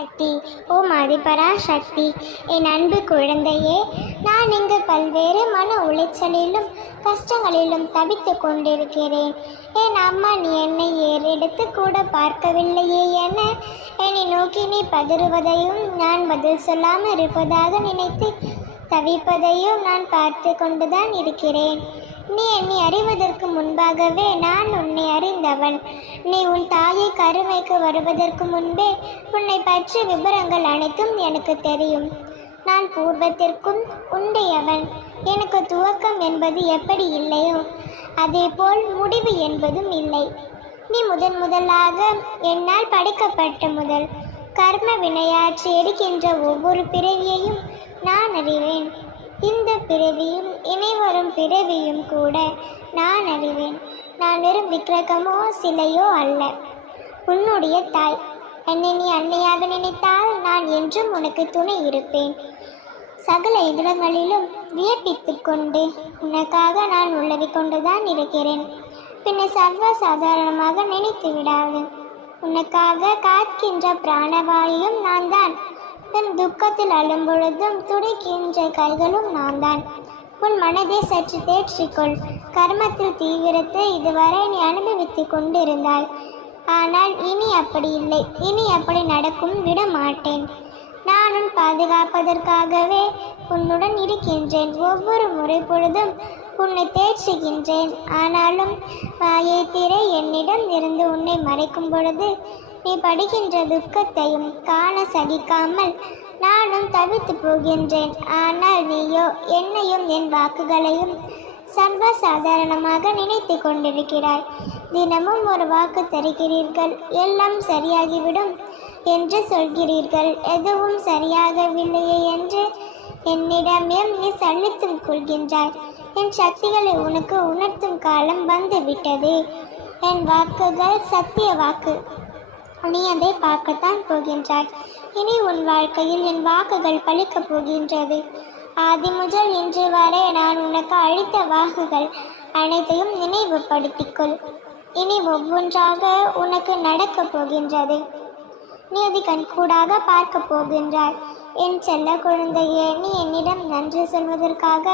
சக்தி ஓ மதிபரா சக்தி. என் அன்பு குழந்தையே நான் இங்கு பல்வேறு மன உளைச்சலிலும் கஷ்டங்களிலும் தவித்து கொண்டிருக்கிறேன். என் அம்மா நீ என்னை ஏறெடுத்து கூட பார்க்கவில்லையே என என்னை நோக்கி நீ பதறுவதையும் நான் பதில் சொல்லாமல் இருப்பதாக நினைத்து தவிப்பதையும் நான் பார்த்து கொண்டுதான் இருக்கிறேன். நீ என்னை அறிவதற்கு முன்பாகவே நான் உன்னை அறிந்தவன் நீ உன் தாயை கருமைக்கு வருவதற்கு முன்பே உன்னை பற்றிய விவரங்கள் அனைத்தும் எனக்கு தெரியும். நான் பூர்வத்திற்கும் உண்டையவன் எனக்கு துவக்கம் என்பது எப்படி இல்லையோ அதேபோல் முடிவு என்பதும் இல்லை. நீ முதன் முதலாக என்னால் படைக்கப்பட்ட முதல் கர்ம வினையாற்றி எடுக்கின்ற ஒவ்வொரு பிறவியையும் நான் அறிவேன். இந்த பிறவியும் இனிவரும் பிறவியும் கூட நான் அறிவேன். நான் வெறும் விக்கிரகமோ சிலையோ அல்ல. உன்னுடைய தாய் என்னை நீ அன்னையாக நினைத்தால் நான் என்றும் உனக்கு துணை இருப்பேன். சகல இடங்களிலும் வியப்பித்து கொண்டு உனக்காக நான் உள்ளவிக் கொண்டுதான் இருக்கிறேன். பின்ன சர்வ சாதாரணமாக நினைத்து விடாது. உனக்காக காக்கின்ற பிராணவாயும் நான் தான் உன் துக்கத்தில் அழும் பொழுதும் துடிக்கின்ற கைகளும் நான் தான் உன் மனதை சற்று தேற்றிக்கொள். கர்மத்தில் தீவிரத்தை இதுவரை நீ அனுபவித்துக் கொண்டிருந்தாய். ஆனால் இனி அப்படி இல்லை. இனி அப்படி நடக்கும் விட மாட்டேன். நான் பாதுகாப்பதற்காகவே உன்னுடன் இருக்கின்றேன். ஒவ்வொரு முறை பொழுதும் உன்னை தேற்றுகின்றேன். ஆனாலும் வாயை திரை என்னிடம் இருந்து உன்னை மறைக்கும் பொழுது நீ படுகின்ற துக்கத்தையும் காண சகிக்காமல் நானும் தவித்து போகின்றேன். ஆனால் நீயோ என்னையும் என் வாக்குகளையும் சர்வ சாதாரணமாக நினைத்து கொண்டிருக்கிறாய். தினமும் ஒரு வாக்கு தருகிறீர்கள் எல்லாம் சரியாகிவிடும் என்று சொல்கிறீர்கள். எதுவும் சரியாகவில்லையே என்று என்னிடமே நீ சலித்தும் கொள்கின்றாய். என் சக்திகளை உனக்கு உணர்த்தும் காலம் வந்துவிட்டது. என் வாக்குகள் சத்திய வாக்கு. நீ அதை பார்க்கத்தான் போகின்றாய். இனி உன் வாழ்க்கையில் என் வாக்குகள் பழிக்கப் போகின்றது. ஆதி முதல் இன்று வரை நான் உனக்கு அளித்த வாக்குகள் அனைத்தையும் நினைவுபடுத்திக்கொள். இனி ஒவ்வொன்றாக உனக்கு நடக்கப் போகின்றது. நீ அதை கண்கூடாக பார்க்க போகின்றாய். என் செல்ல குழந்தையே நீ என்னிடம் நன்றி சொல்வதற்காக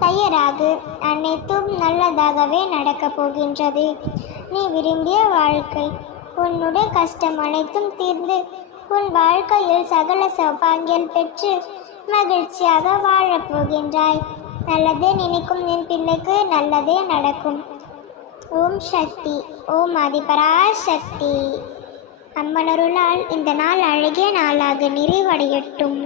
தயாராகு. அனைத்தும் நல்லதாகவே நடக்கப் போகின்றது. நீ விரும்பிய வாழ்க்கை உன்னுடைய கஷ்டம் அனைத்தும் தீர்ந்து உன் வாழ்க்கையில் சகல சௌபாகியம் பெற்று மகிழ்ச்சியாக வாழப் போகின்றாய். நல்லதே நினைக்கும் என் பிள்ளைக்கு நல்லதே நடக்கும். ஓம் சக்தி ஓம் அதிபராசக்தி அம்மனருளால் இந்த நாள் அழகிய நாளாக நிறைவடையட்டும்.